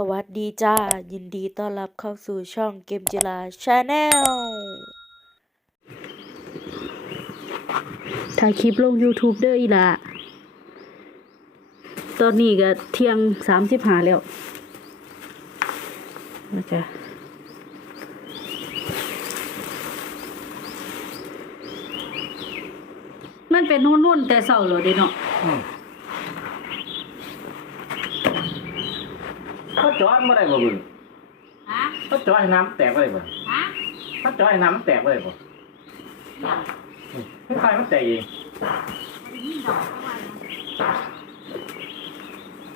สวัสดีจ้า ยินดีต้อนรับเข้าสู่ช่องเกมจิลาชาแนลถ่ายคลิปลง YouTube เด้ออีหละตอนนี้ก็เที่ยงสามสิบหาแล้วว่าจะมันเป็นหุ่นๆแต่เศร้าเลยเด้เนาะ เขาจอดมาได้บ่บึงฮะเขาจอดให้น้ำแตกมาได้บ่ฮะเขาจอดให้น้ำมันแตกมาได้บ่ให้ใครมันแตกเอง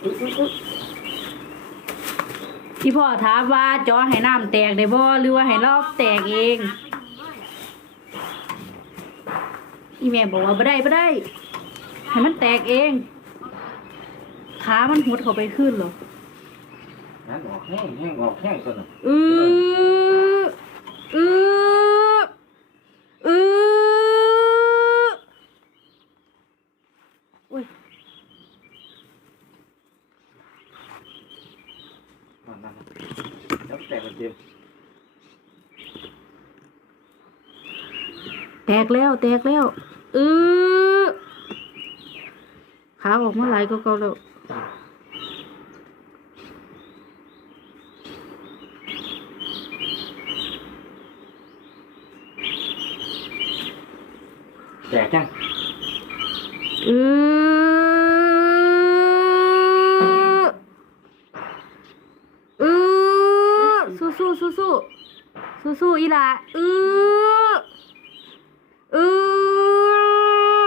อุ๊ยอุ๊ยอุ๊ยที่พ่อถามว่าจอให้น้ำแตกได้บ่หรือว่าให้รอบแตกเองอีแม่บอกว่าบ่ได้บ่ได้ ให้มันแตกเอง ขามันหุดเข้าไปขึ้นเหรอ นั่นออกแห้งแห้งออกแห้งตัวน่ะอืออืออืออุ้ยนั่นนั่นนั่นแล้วแตกมันเจ็บแตกแล้วแตกแล้วอือขาออกมาหลายก็เก่าแล้ว แตกยัง อืออือ สู้สู้สู้สู้สู้สู้อีหล่ะอืออือ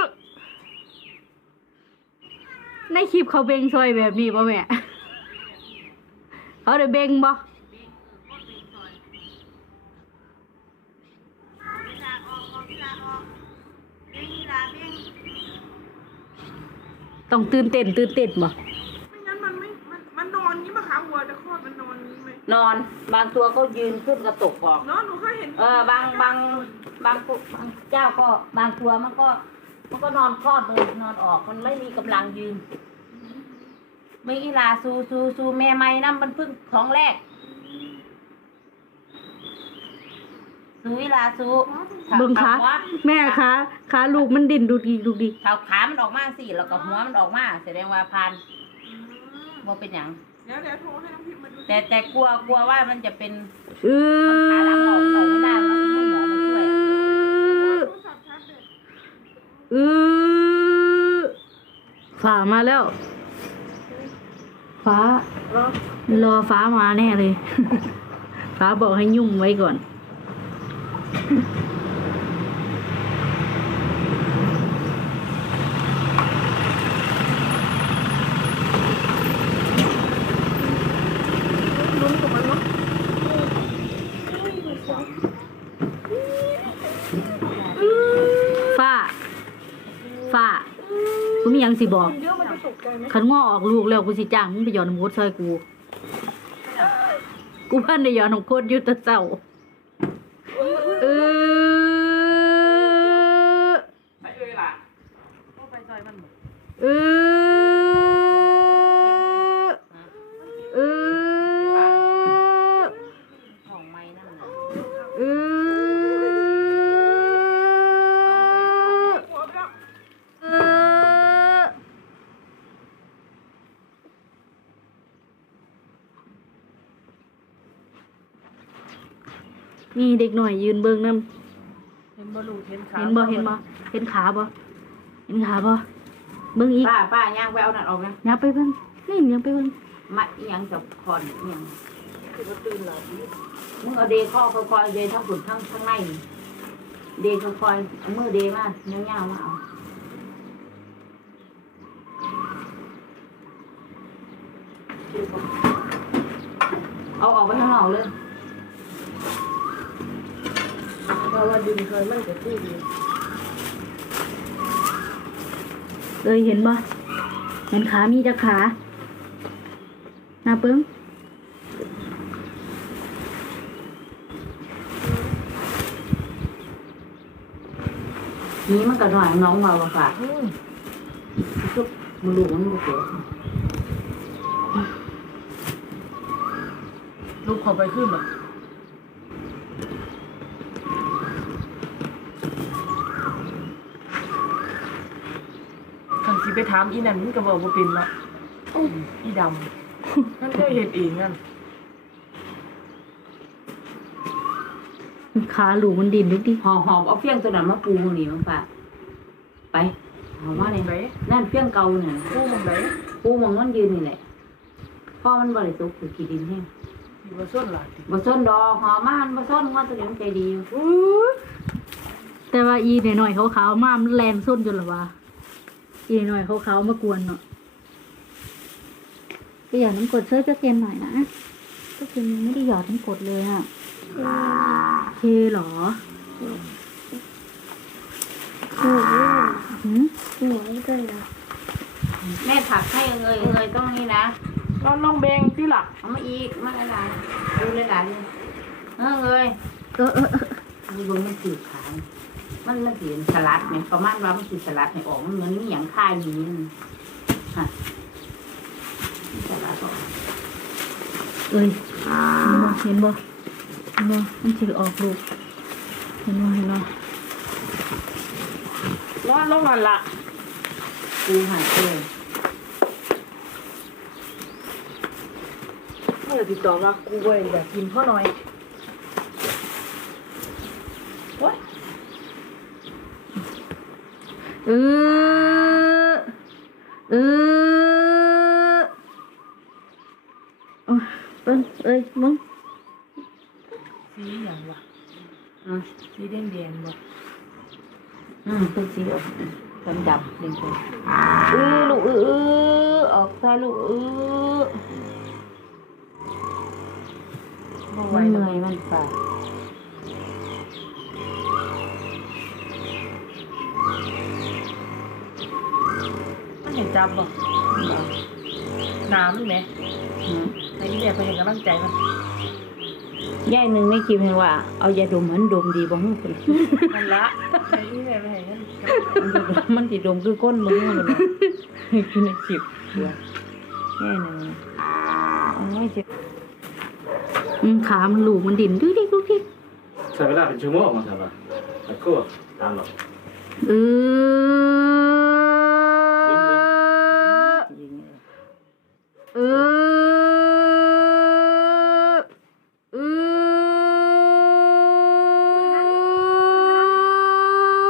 ในคลิปเขาเบงซอยแบบนี้ป่ะแม่เขาได้เบงบ่ต้องตื่นเต้นตื่นเต้นบ่ นนี้ไหมนอน บางตัวก็ยืนขึ้นกระตกออก เนาะหนูเคยเห็นเออบางบางบางตัวบางเจ้าก็บางตัวมันก็ มันก็นอนคลอดเลยนอนออกมันไม่มีกำลังยืนไม่อีหลาซูซูซูแม่ไม่น้ำมันเพึ่งของแรกซูอีหลาซูเบิ่งขาหัวแม่ขาขาลูกมันดิ่นดูดีดูดี ขาขามันออกมาสิแล้วก็หัวมันออกมาแสดงว่าพานอืมว่าเป็นอย่าง เดี๋ยวเดี๋ยวโทรให้น้องพิมพ์มาดูแต่แต่กลัวกลัวว่ามันจะเป็นเอมันขาหลังออกออกไม่ได้อแล้วให้หมอมาช่วยอะโทรศัพท์ชาร์จแบตเออฟ้ามาแล้ว ฟ้ารอฟ้ามาแน่เลย ฟ้าบอกให้ยุ่งไว้ก่อนลุ้นกับมันเนาะ ฟ้า ฟ้ากู มีหยังสิบอกเยอะมันจะตกใจไหมขันง้อออกลูกแล้วกูสิจ้างมึงไปหยอดน้ำโคตรซอยกู กูเพิ่นได้หยอดน้ำโคตรอยุตะเจ้าเออไปเลยล่ะไปซอยมันหมดเออ นี่เด็กหน่อยยืนเบิ่งนำเห็นบ่ลูกเห็นขาเห็นบ่เห็นบ่เห็นขาบ่เห็นขาบ่เบิ่งอีกป้าป้าย่างไปเอานั่นออกนะยับไปเบิ่งนี่ยังไปเบิ่งมาอีหยังกับคอนอีหยังมึงเอาเดข้อค่อยๆเดทั้งฝุ่นทั้งทั้งในเดค่อยๆเอามือเดมาเงี้ยวๆมาเอาเอาออกไปข้างนอกเลย ราะว่าดินเคยมันจะตื้อดีเอ้ยเห็นบ่เห็นขามีจักขาหน้าเบิ่งนี่มันก็หน่อยน้องมาบ่ฝากชุบมันลูกมันบ่เกิดลูกเขาไปขึ้นอะคันสิ ไปถามอีนั่นมันก็บอกว่าเป็นเนาะอีดำนั่นก็เห็นเองนั่นขาหลูมันดินดิดิหอมหอมเอาเฟี้ยงตัวนั้นมาปูมึงนี่มั้งป่ะไปหอมมาเลยไหนนั่นเฟี้ยงเก่าเนี่ยกู้มึงไหนปูมึงมันยืนนี่แหละพ่อมันบริสุทธิ์คือขี้ดินแห้งที่ว่าส่วนหลายติบ่ส้นดอกหอมมามันบ่ส้นว่าตัวเดียวมันใจดีอยู่แต่ว่าอีหน่อยๆขาวๆมามันแลนส้นจนเหรอวะ อีหน่อยๆขาวๆมากวนเนาะไปหยอดน้ำกรดช่วยเจ้าเกมหน่อยนะเจ้าเกมยังไม่ได้หยอดน้ำกรดเลยอะเคเหรอหืมแม่ถักให้เงยเงยต้องนี่นะน้องน้องเบงที่หลักเอามาอีกมาหลายๆดูหลายๆเลยเออเงยเออเออเออมีเบิ่งมันสืบขาย มันมันสิสลัดไหมประมาณว่ามันสิสลัดให้ออกมันเหมือนมีหยังคายอยู่นี่ฮะสลัดออกเอ้ยเห็นบ่เห็นบ่เห็นบ่มันสิออกลูกเห็นบ่เห็นบ่นอนลงนั่นละปูหายเลยเมื่อติดต่อมากูเว้ยอยากกินพ่อหน่อยโอ้ย เออเออโอ้ยเบิ่งเอ้ยมึงสีอย่างวะอืมสีแดงแดงๆบ่อืมเป็นสีออกดำดำๆเด่นๆเออลูกเออเออออกซ้ายลูกเออบ่ไหวมันแล้เมื่วอยมันฝ่ามันเห็น จับบ่น้ำมันไหมไอ้นี่แบบไปเห็นกำลังใจมันย่ายหนึ่งในคลิปเห็นว่าเอายาดมมันดมดีบ่ฮึ่งคนมันละไอ้นี่แบบไปเห็นกันกำลังใจมันสิดมคือก้นมึงมันนะคือในคลิปเดียวย่ายหนึ่งเอาไว้สิอืมขามันหลูมันดินดุกดิกดุกดิกใช้เวลาเป็นชั่วโมงมั้งครับอะตะกู้ตามหรอกเออ ยิงเลย เออเอ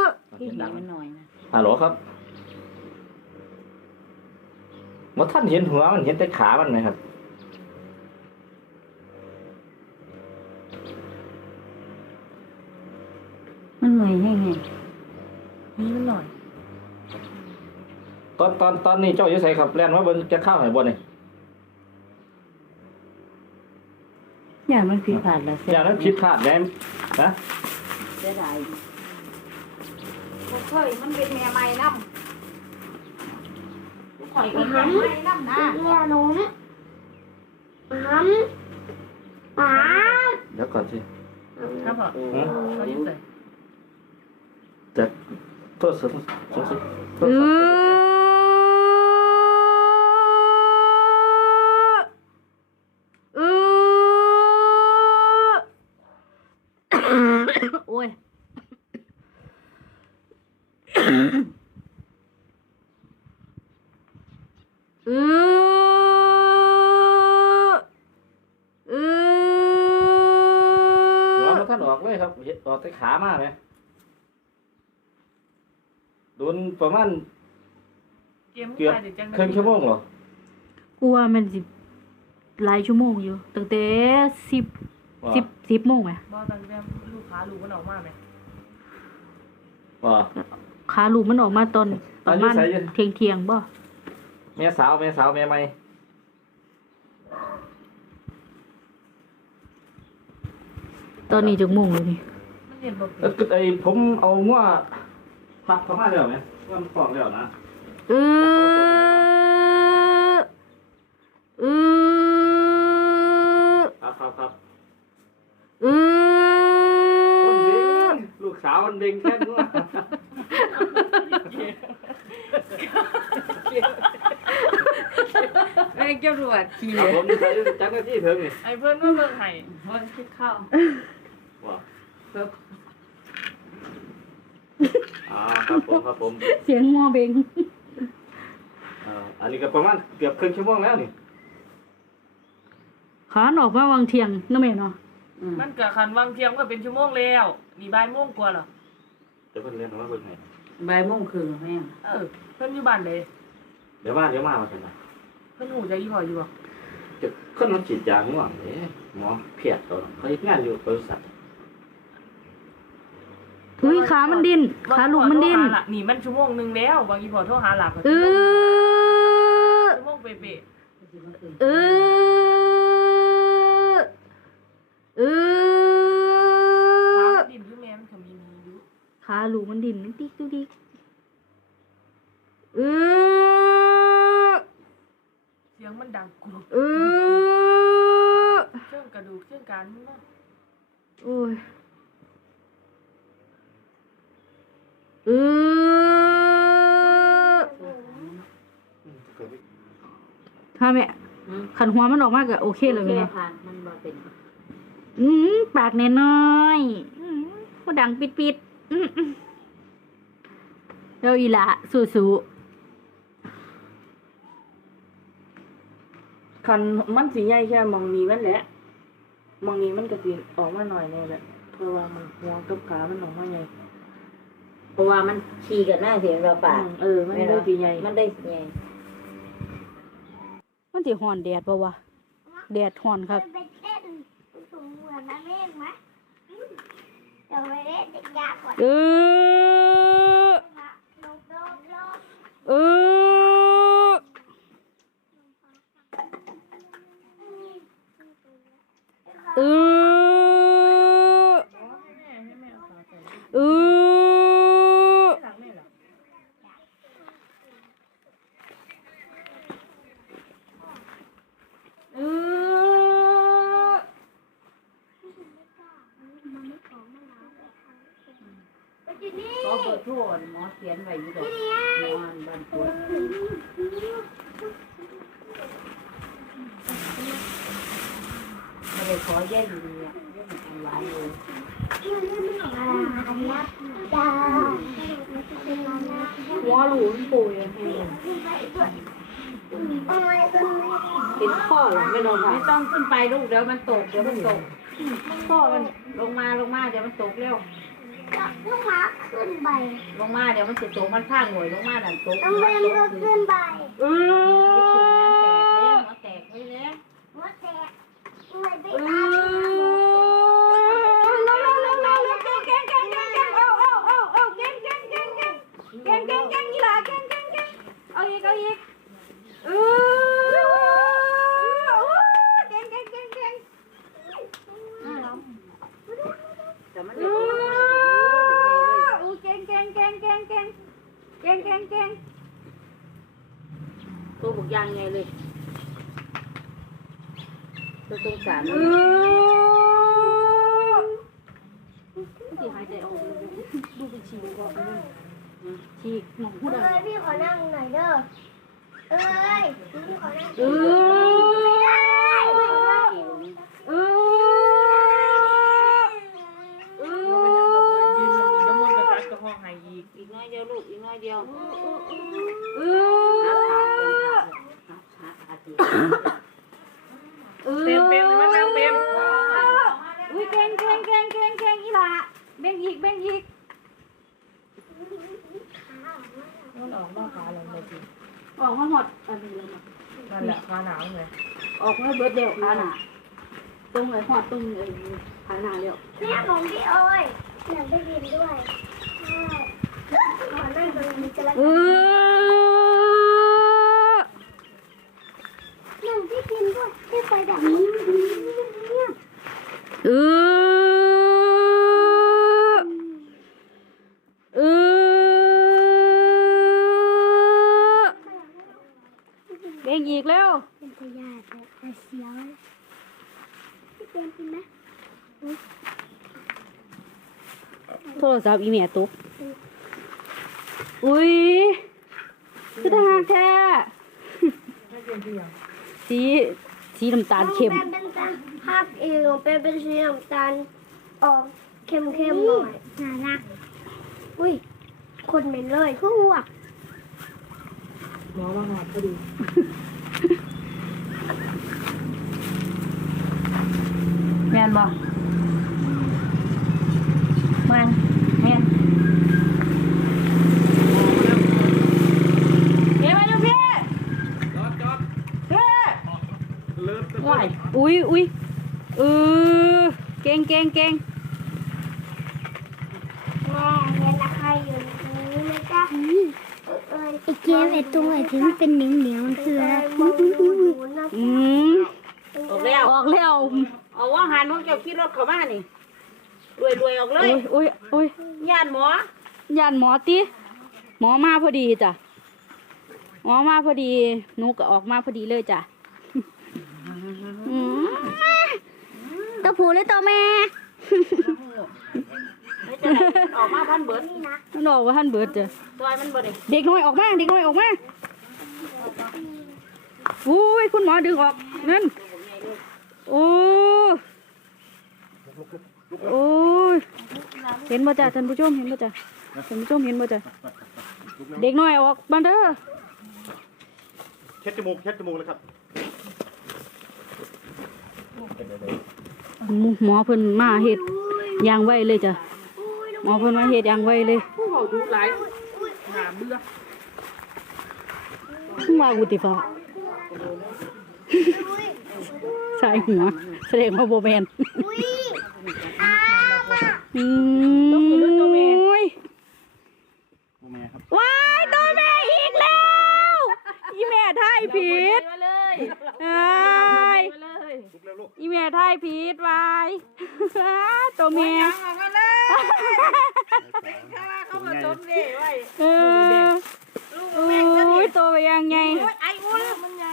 อ ที่ดีมันหน่อยนะ ฮัลโหลครับว่าท่านเห็นหัวมันเห็นแต่ขามันไหมครับมันเหนื่อยแห้งไงนี่มันหน่อย ตอนตอนตอนนี้เจ้าอยู่ไสครับแล่นมาเบิ่งจะเข้าวให้บ่นี่อย่ามันผิดพลาดแล้วอย่างนั้นผิดพลาดแม่นนะเสียดายบ่ เคยมันเป็นแม่ใหม่นํข่อยเป็นแม่ใหม่น้ำนะเดี๋ยวก่อนสิครับพ่อเขายิ้มใส่จะโทษสุดสุดสุดโทษสุด อเออโอ้ย เออเอ หัว อ มันท่านออก เลยครับเห็นออกแต่ขามาไหมโดนประมาณเกมเกือบไปเดี๋ยวจังครึ่งชั่วโมงเหรอ กูว่ามันสิหลายชั่วโมงอยู่ตั้งแต่สิบว่า สิบสิบโมงไหมบ่ตั้งแต่ลูกค้าลูกมันออกมาไหมว่า ขาลูกมันออกมาตอนประมาณอายุใส่อยู่ เที่ยงเที่ยงๆบ่แม่สาวแม่สาวแม่ใหม่ตอนนี้จักโมงเลยนี่ มันเห็นบ่เอ้ยไอ้ผมเอางัวพักเข้ามาแล้วไหมว่ามันฟอกแล้วนะเออเออครับครับครับเอคนเบ่องลูกสาวมันเบ่งแค่งัวแม่ให้เจ้ารวดขี่ครับผมนี่ใครจักหน้าที่เถิงนี่ไอ้เพิ่นว่าเบิ่งให้มันคิดเข้าว่าเพิ่ม อ่า ครับผมครับผมเสียงหมอเบงอ่าอันนี้ก็ประมาณเกือบครึ่งชั่วโมงแล้วนี่ขานออกมาวางเทียงเนาะแม่เนาะอืมมันก็คันวางเทียมก็เป็นชั่วโมงแล้วนี่บ่ายโมงกว่าเหรอเดี๋ยวเพิ่นเรียนออกมาเบิ่งให้บ่ายโมงครึ่งแม่งเออเพิ่นอยู่บ้านใดเดี๋ยวมาเดี๋ยวมาว่าซั่นน่ะเพิ่นหูจักอีพ่ออยู่บ่จะคนมันฉีดยาง่วงเด้หมอเพียดตัวน่ะเขาเฮ็ดงานอยู่บริษัทอุ้ย ขามันดิ้นขาลูกมันดิ้นโทรหาหลักนี่มันชั่วโมงหนึงแล้ว บางอีพ่อโทรหาหลักก็เออชั่วโมงเป๊ะเออเอๆขาอดินอยู่แม่มันก็มีมีอยู่ขาลูกมันดิ้นนิกดิกดิกเออ เสียงมันดังกรุบ เออ เชื่องกระดูกเชื่องการมันเนาะ โอ้ยเออฮะแม่ อืม ขันหัวมันออกมากก็โอเคเลยโอเคเนาะค่ะมันบ่เป็นอืมปากแน่น้อยอืมก็ดังปิดปิดๆอืมอืมแล้วอีหละสู้สู้คันมันสิใหญ่แค่มองนี้มันแหละมองนี้มันก็สิออกมาหน่อยแน่แหละเพราะว่ามันหัวกับขามันออกมาใหญ่เพราะว่ามันขี่กันหน้าเสียงเราปากอืมเออมันได้สิใหญ่ มันได้ใหญ่ มันสิห่อนแดดปะวะแดดห่อนครับไปเต้นสูงเหมือนนั่นเองไหมเดี๋ยวไปเล่นเด็กยาก่อนเออนะลบลบลบเออเออเออเออ ไปที่นี่ ก็เบอร์โทรหมอเขียนไว้อยู่ดอกหมอนบ้านปวดไม่ได้ขอแย่อยู่ดีอะแย่อยู่หวานเลยอ่าอันนับดาหัวหลูนปูยังไงโอ้ยต้นไม้เห็นข้อหรอไม่ลงไม่ต้องขึ้นไปลูกเดี๋ยวมันตกเดี๋ยวมันตกข้อมันลงมาลงมาเดี๋ยวมันตกเร็ว ลูกหมาขึ้นไปลงมาเดี๋ยวมันจะตกมันข้างหน่วยลงมานั่นตกต้องเบนก็ขึ้นไปเอหัวอ อีกอีกน้อยเดียวลูกอีกน้อยเดียวเอหาอเต็มขาหาขาขาดีเออเต็มเต็มเลยมันนางเต็มอุ้ยเก่งเก่งเก่งเก่งเก่งอีหล่ะเบ่งอีกเบ่งอีกมันออกนอกขาเราเลยจริงออกมาหมดอันนี้เลยมานั่นแหละขาหนาวไงออกมาเบิดเดียวขาหนาตรงเลยหอดตรงเลยขาหนาเดียวเนี่ยผมพี่เอ้ยอยากได้ยินด้วยใช่ นั่งตรงนี้จะละเออนั่งพี่กินด้วยพี่ไปแบบนี้เนี่ยเออเออเบ่งอีกแล้วเป็นพยาธิแต่เสียวพี่เตรียมกินไหมโทรศัพท์อีเมียตก อุ้ยคือทหารแท้ให้เตรียมเพียงสีสีน้ำตาลเข้มของแป้งเป็นตาภาพเองของแป้งเป็นสีน้ำตาลออกเข้มเข้มๆหน่อยน่ารักอุ้ย คนเหม็นเลยคืออ้วกหมอว่าหอดพอดีแม่นบ่แม่นแม่นเฮ้ยมาอยู่พี่ จอดจอด เฮ้ย เลิศ ว้าย อุ้ ยอุ้ยเออเก่งเก่งเก่งแม่เห็นตะไคร้อยู่ตรงนี้ไหมจ๊ะเอ้ยไอ้เกมไอ้ตรงไอ้ที่มันเป็นเหนียวเหนียวมันคืออะไรอืมออกแล้วออกแล้วเอาว่าหันพวกเจ้าขี่รถเข้ามานี่รวยรวยๆออกเลอุ้ยยอุ้ยอุ้ยย่านหมอยันหมอติหมอมาพอดีจ้ะหมอมาพอดีหนูก็ออกมาพอดีเลยจ้ะ อืมตัวผู้หรือตัวแม่ไม่จะได้มันออกมาพันเบิดนี่นะมันบอกว่าท่านเบิดจ้ะซอยมันบ่ได้เด็กน้อยออกมาเด็กน้อยออกมาอุ้ยคุณหมอดึงออกนั่นโอ้โอ้ยเห็นบ่จ้ะท่านผู้ชมเห็นบ่จ้ะท่านผู้ชมเห็นบ่จ้ะเด็กน้อยออกมาเด้อ เช็ดจมูกเช็ดจมูกเลยครับ หมอเพิ่นมาเฮ็ดอย่างไวเลยจ้ะหมอเพิ่นมาเฮ็ดอย่างไวเลยผู้เขาดูหลายหาเบื่อเพิ่งว่าอุติฟ้าใส่หัวแสดงว่าบ่แม่นอุ้ยอ้าวอะอืมโอ้ย โอ้แม่ครับ ว้ายตัวแม่อีกแล้ว อีแม่ทายผิด มาเลย เอ้ย มาเลย ลุกเร็วลูก อีแม่ทายผิดวาย ตัวแม่ ออกมาเลยข้าว่าเขาผสมเด้ไว้ เออ ลูก โอ้ แม่งก็ ย นี่ ตัวไปยังไง โอ้ยไอ้อุ่นมันใหญ่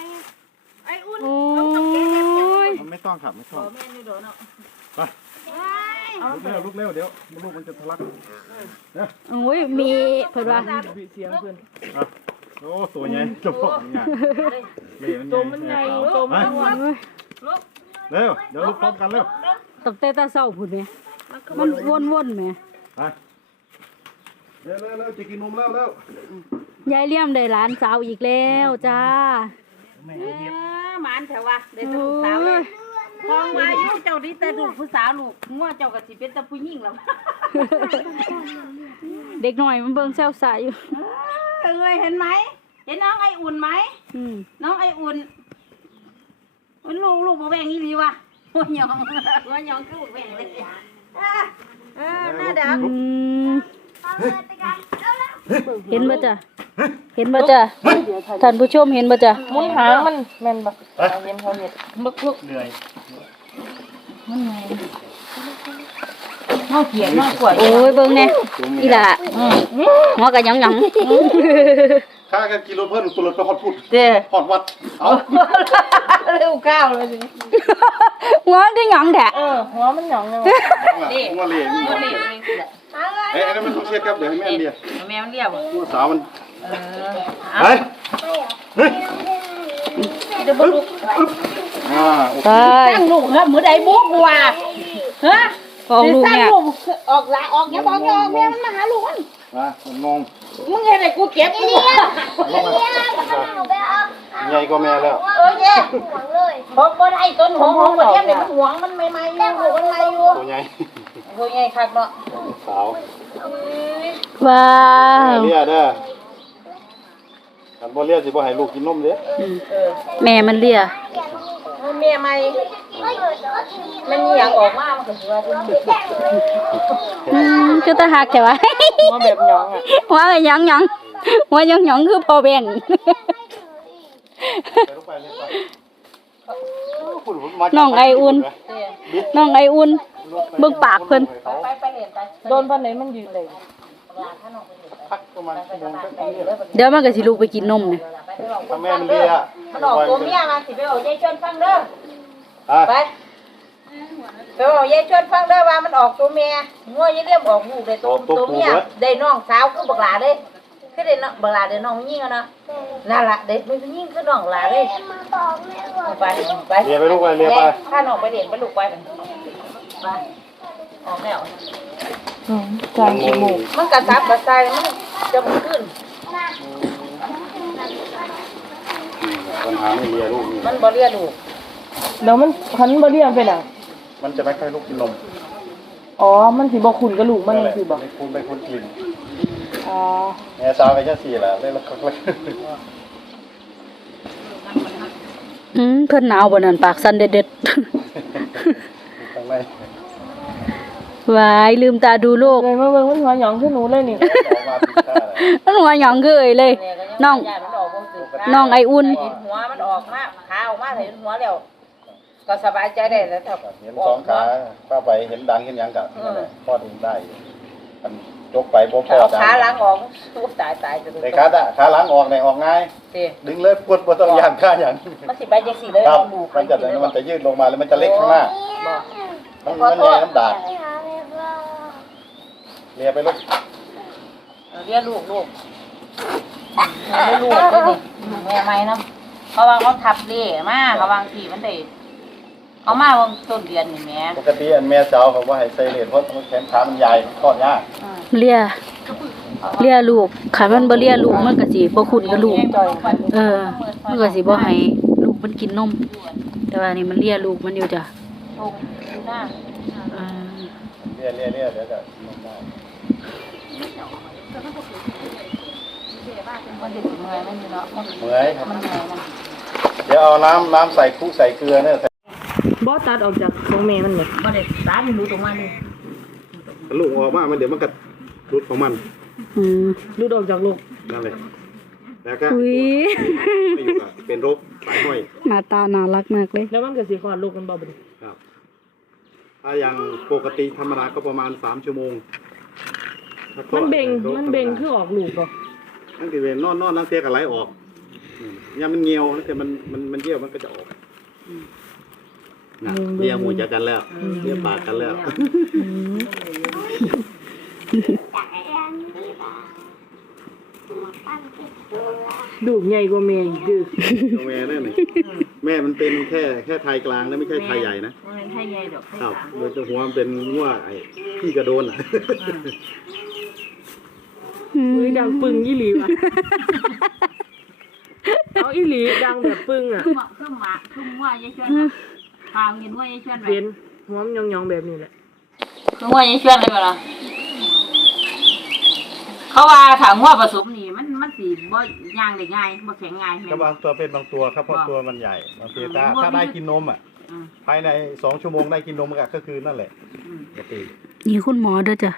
ไอ้อุ่น โอ้ ต้องต้องเก็บเก็บเก็บ ย มันไม่ต้องครับไม่ต้อง แม่นี่โดนเนาะ ลุกเร็ว ลุกเร็วเดี๋ยวลูกมันจะทะลักโอ้ยมีเพิ่นว่าบีเสียงเพื่อนอะโอ้ตัวใหญ่จมูกมันใหญ่เล่มันตัวมันใหญ่ตัวมันอ้วนโอ้ยเร็วเดี๋ยวลุกพร้อมกันเร็วตั้งแต่ตาเศร้าพุ่นแหมมันวนๆแหมไปเร็วเร็วเร็วจะกินนมแล้วเร็วยายเลี่ยมได้หลานสาวอีกแล้วจ้าแม่เอเย็บอหมานแถวว่าได้โอ้ลูกสาวเลย ยทองมาอยู่เจ้าดิแต่ดูผู้สาวลูกงัวเจ้าก็สิเป็นแต่ผู้หญิงแล้วเด็กหน่อยมันเบิ่งแซวสายอยู่เอ้ยเห็นไหมเห็นน้องไออุ่นไหมอืมน้องไออุ่นโอ้ยลูกลูกบ่แบ่งอีหลีวะหัวหยองหัวหยองคือบ่แบ่งเลยอะเออหน้าดักอืม เอาเลยไปกันเอาละ เห็นบ่จ้ะเห็นบ่จ้ะท่านผู้ชมเห็นบ่จ้ะมุนหางมันแม่นบ่เย็นเขาเห็ดบึกบึกเหนื่อยเฮาเขียนเฮาขวดโอ้ยเบิ่งแน่อีหล่ะหัวก็หยังหยังข้ากันกิโลเพิ่มตัวรถไปฮอดพูดเด้ฮอดวัดเอาเร็วก้าวเลยสิหัวก็หยังแท้เออหัวมันหยองเลยนี่ว่าเลี้ยงนี่นี่เอ้ยอันนั้นมันต้องเช็ดครับเดี๋ยวให้แม่เลี้ยงแม่มันเรียกบ่ลูกสาวมันเออเฮ้ยเฮ้ยเดี๋ยวบ่ลูกอ่าโอเคใช่ตั้งลูกครับมื้อใดบุกว่าฮะของลูกตั้งเนี่ยลูกออกละออกอย่าบอกอย่าออกแม่มันมาหาลูกมันมาผมงงมึงเฮ็ดให้กูเก็บกูลงมาเอาไปเอาใหญ่กว่าแม่แล้วเออเย่ห่วงเลยบ่บ่ได้ต้นหอมหอมบ่เทียมเนี่ยมันหวงมันใหม่ๆอยู่ลูกมันใหม่อยู่ตัวใหญ่ โอ้ยใหญ่คักเนาะสาวว้าวเลี้ยเด้อกันบ่เลี้ยสิบ่ให้ลูกกินนมเด้อแม่มันเลียมันเมียใหม่มันมีหยังออกมามันก็สิว่าสิอืมคือตาหักแค่ว่าหัวแบบหยองอะหัวก็หยังหยังหัวหยังหยังคือพอแบ่งไปลงไปเลยไป คุณผมมาจากน้องไออุ่นน้องไออุ่นเบิ่งปากเพิ่นไปไปเล่นไปโดนพันไหนมันยืนเลยพักประมาณชั่วโมงแป๊บเดียวเดี๋ยวมันก็สิลุกไปกินนมเนี่ยถ้าแม่มันเลี้ยมันออกตัวเมียมาสิไปเอายายชวนฟังเด้ออะไปไปเอายายชวนฟังเด้อว่ามันออกตัวเมียงัวยายเรียมออกลูกได้ตัวตัวเมียได้น้องสาวคือบักหลาเลย คือเด็กน้องบลาเด็กน้องยิ่งอะเนาะนั่นละเด็กมันยิ่งคือน้องหลาเลยมาบอกแม่ว่อาไปไปเรียนไปลูกไปเรียนไปถ้าน้องไปเรียนไปลูกไปไปออกแล้วการจมูกมันกระซับกระซายมันจะมันขึ้นปัญหาไม่เรียลูกมันบ่เรียลูกแล้วมันคันบ่เรียนไปน่ะมันจะไม่ค่อยลูกกินนม อ๋อ มันสิบ่คุ้นกับลูกมันนั่นแหละสิบ่ไม่คุ้นไม่คุ้นกินอ๋อแม่สาวไปแค่สี่แหละเล่นแล้วก็เลยอืมเพิ่นหนาวบ่นั่นปากสั่นเด็ดข้างในๆวายลืมตาดูโลกเลยมาเบิ่งมันหัวหยองขึ้นหนูเลยนี่ออกมาผิดท่าเลยมันหัวหยองคือเอ่ยเลยแม่ก็ยังน้องย่ามันออกบ่สึกน้องไออุ่นเห็นหัวมันออกมาขาออกมาเห็นหัวแล้ว ก็สบายใจได้แล้วถ้าเห็นสองขาป้าไปเห็นดังเห็นหยังกับนั่นแหละพอดเองได้มันยกไปพ่อพ่อเอาดังขาล้างออกสู้ตายตายจะดูแต่ขาดะขาล้างออกในออกง่าย สิดึงเลยปวดปวดต้องยานข้าอย่างมันสิไปจังซี่เลยครับลองดูมันจะมันจะยืดลงมาแล้วมันจะเล็กข้างหน้าบ่มันมันแย่น้ำดาดไปหาแม่ว่าเลียไปลูกเอาเรียกลูกลูกเรียกลูกด้วยนี่แม่ใหม่นํเขาว่าเขาทับเล่มาเขาวางที่มันได้ เอามาวางต้นเดือนนี่แหม่ปกติอันแม่สาวเขาว่าให้ใส่เลนเพราะมันแขนขามันใหญ่ทอดยากอืมเลียเลียลูกคันมันบ่เลียลูกมันก็สิบ่คุ้นกับลูก เออมันก็สิบ่ให้ลูกมันกินนม แต่ว่านี่มันเลียลูกมันอยู่จ้ะลูกดูหน้าอ่าเลียเลียเลียเดี๋ยวจะลงได้มันจะถึงเมื่อยมันอยู่เนาะมันเหมื่อยครับมันเหนื่อยมัน เดี๋ยวเอาน้ำน้ำใส่คลุกใส่เกลือเนี่ยใส่ บ่ตัดออกจากของแม่มันเลยบ่ได้สารรู้ตรงมันลูกออกมา มันเดี๋ยวมันก็รุดของมันอืมรูดออกจากลูกนั่นเลยแล้วก็อุ้ยไม่อยู่กับเป็นโรคสายห้อยหน้าตาน่ารักมากเลย แล้วมันก็สิคลอดลูกมันบ่บัดนี้ครับ ถ้าอย่างปกติธรรมดาก็ประมาณสามชั่วโมงถ้าคลอมัดนเบ่งโรคมันเบ่งธรรดาคือออกลูกบ่นั่นคือเวนนอนนอนนั่งเทียกับไหลออกอืมยามมันเงียวแล้วแต่มันมันมันเยี่ยวมันก็จะออก นะเลียหมูจักกันแล้วเลียปากกันแล้วลูกใหญ่กว่าแม่อีกเดือแม่นั่นนี่แม่มันเป็นแค่แค่ไทยกลางนะไม่ใช่ไทยใหญ่นะมันให้ใหญ่ดอกให้ครับสามโดยตัวหัวมันเป็นงัวไอ้พี่กระโดนอะมือดังปึงอีหลีว่ะเอาอีหลีดังแบบปึงอะคือหมาคือหมาคือหัวยายชวน พาเงินหัวยายชวนไว้เป็นหัวมันยองๆแบบนี้แหละคือหัวยายชวนเลยบ่ล่ะเขาว่าถ้าหัวผสมนี่มันมันสิบ่ย่างได้ง่ายบ่แข็งง่ายแม่ก็นบางตัวเป็นบางตัวครับเพราะตัวมันใหญ่บางทีถ้าอืมถ้าได้กินนมอะอืม ภายในสองชั่วโมงได้กินนมก็ก็คือนั่นแหละอืม ปกตินี่คุณหมอเด้อจ้ะ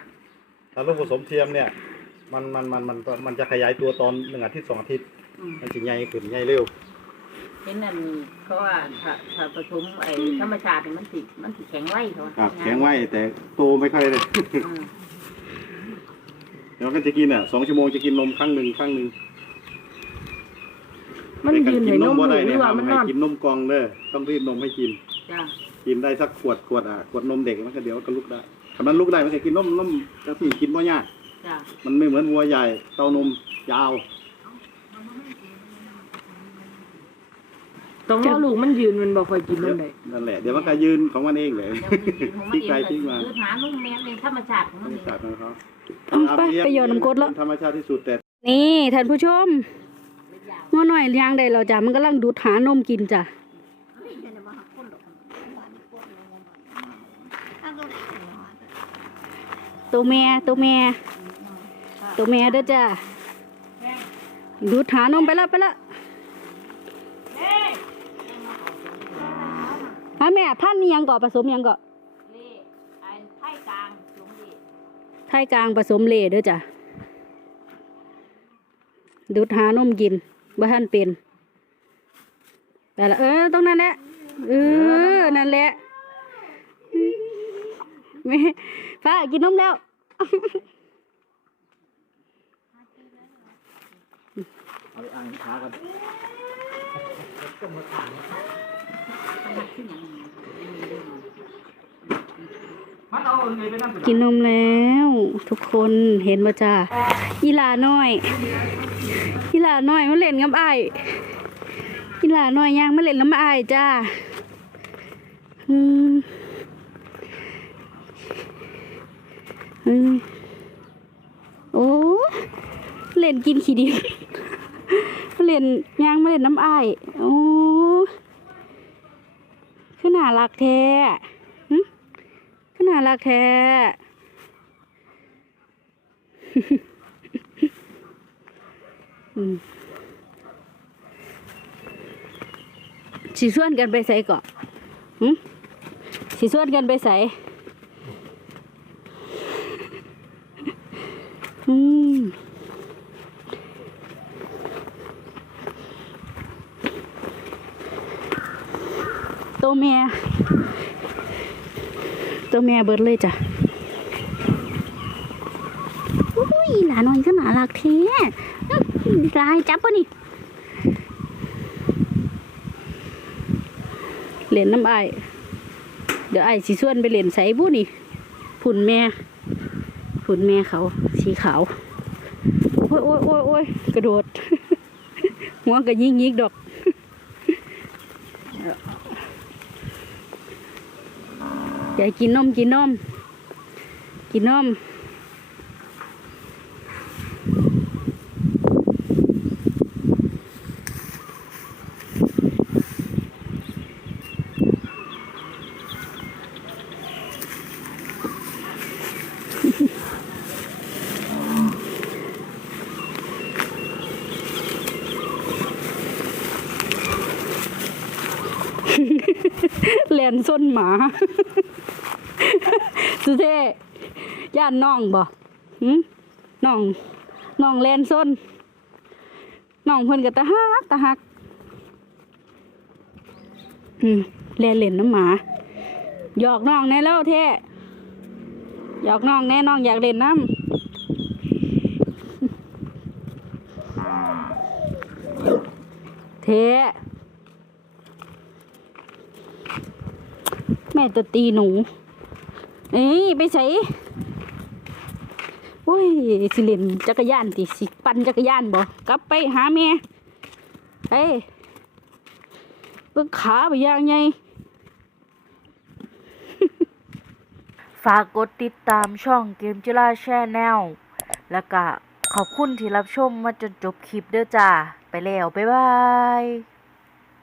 ถ้าลูกผสมเทียมเนี่ย มันมันมันมันมันจะขยายตัวตอนหนึ่งอาทิตย์สองอาทิตย์อืม มันจะใหญ่ขึ้นใหญ่เร็ว เห็นนั่นเขาว่าถ้าถ้าผสมไอ้ธรรมชาตินี่มันสิมันสิแข็งไวเขาว่าครับแข็งไว้แต่โตไม่ค่อยเลย อืมเดี๋ยวก็จะกินอะสองชั่วโมงจะกินนมครั้งหนึ่งครั้งหนึ่งมันยืนกิให้นมบ่ลูได้กหรืเนี่ยอว่าทำมันนให้อนกินนมกล่องเด้อต้องรีบนมให้กิน จ้ากินได้สักขวดขวดอะขวดนมเด็กมันก็เดี๋ยวก็ลุกได้ถ้ามันลุกได้มันก็กินนมนมกะทิกินบ่ยากจ้ามันไม่เหมือนวัวใหญ่เต้านมยาว ต้องรอลูกมันยืนมันบ่ค่อยกินนมได้นั่นแหละ เดี๋ยวมันก็ยืนของมันเองเลยเดี๋ยวมันสิกินของมันที่เองไกลก็ที่มาคือหานุ่มแม่ในธรรมชาติของธรมันรมเองชาติของเขาเอาไปไปโยนน้ำกรดแล้วธรรมชาติที่สุดแต่ นี่ท่านผู้ชมงัวหน่อยเลี้ยงได้แล้วจ้ะมันกำลังดูดหานมกินจ้ะตัวแม่ตัวแม่ตัวแม่เด้อจ้ะดูดหานมไปแล้วไปแล้ว ฮะแม่พันธุ์นี่ยังก่อผสมยังก่อเล่ไอ้ไผ่กลางสงดีไทยกลางผสมเลเด้อจ้ะดูดหานมกินบ่ทันเป็นแต่ละเออตรงนั้นแหละเออนั่นแหละแม่ฟ้ากินนมแล้ว เอาไปอ่างขากันมันเอา กินนมแล้ว ทุกคนเห็นบ่จ้าอีลาน้อยอีลาน้อยมาเล่นกับอ้อีลาน้อยย่างมาเล่นน้ำอ้จ้าอืมอืมโอ้เล่นกินขี้ดินมาเล่นย่างมาเล่นน้ำไอ้โอ้คือน่ารักแท้ น่ารักแท้สิส่วนกันไปใส่ก่อนสิส่วนกันไปใส่อืมตัวแม่ ตัวแม่เบิดเลยจ้ะอุ้ยหลานนอนก็น่ารักแท้อื้อลายจับปะนี่เล่นน้ำไอเดี๋ยวไอสิส่วนไปเล่นใส่บุนี่ผุนแม่ผุนแม่เขาสีขาว โอ้ยโอ้ยโอ้ยโอ้ยกระโดดหัวกระยิงยิกดอก อ ยากกินนมกินนมกินนมแลนส้นหมา สุเทย่านน้องบ่หืมน้องน้องแลนส้นน้องเพิ่นก็ตะฮักตะฮักอืมแลนเล่นน้ำหมาหยอกน้องแน่แล้วเท่หยอกน้องแน่น้องอยากเล่นน้ำเทแม่จะตีหนู เอ้ยไปใส่โอ้ยสิเล่นจักรยานติสิปั่นจักรยานบ่กลับไปหาแม่เฮ้ยเบิ่งขาไปย่างไงฝากกดติดตามช่องเกมจิราแชนแนลแล้วก็ขอบคุณที่รับชมมาจนจบคลิปเด้อจ้า ไปแล้ว บ๊ายบาย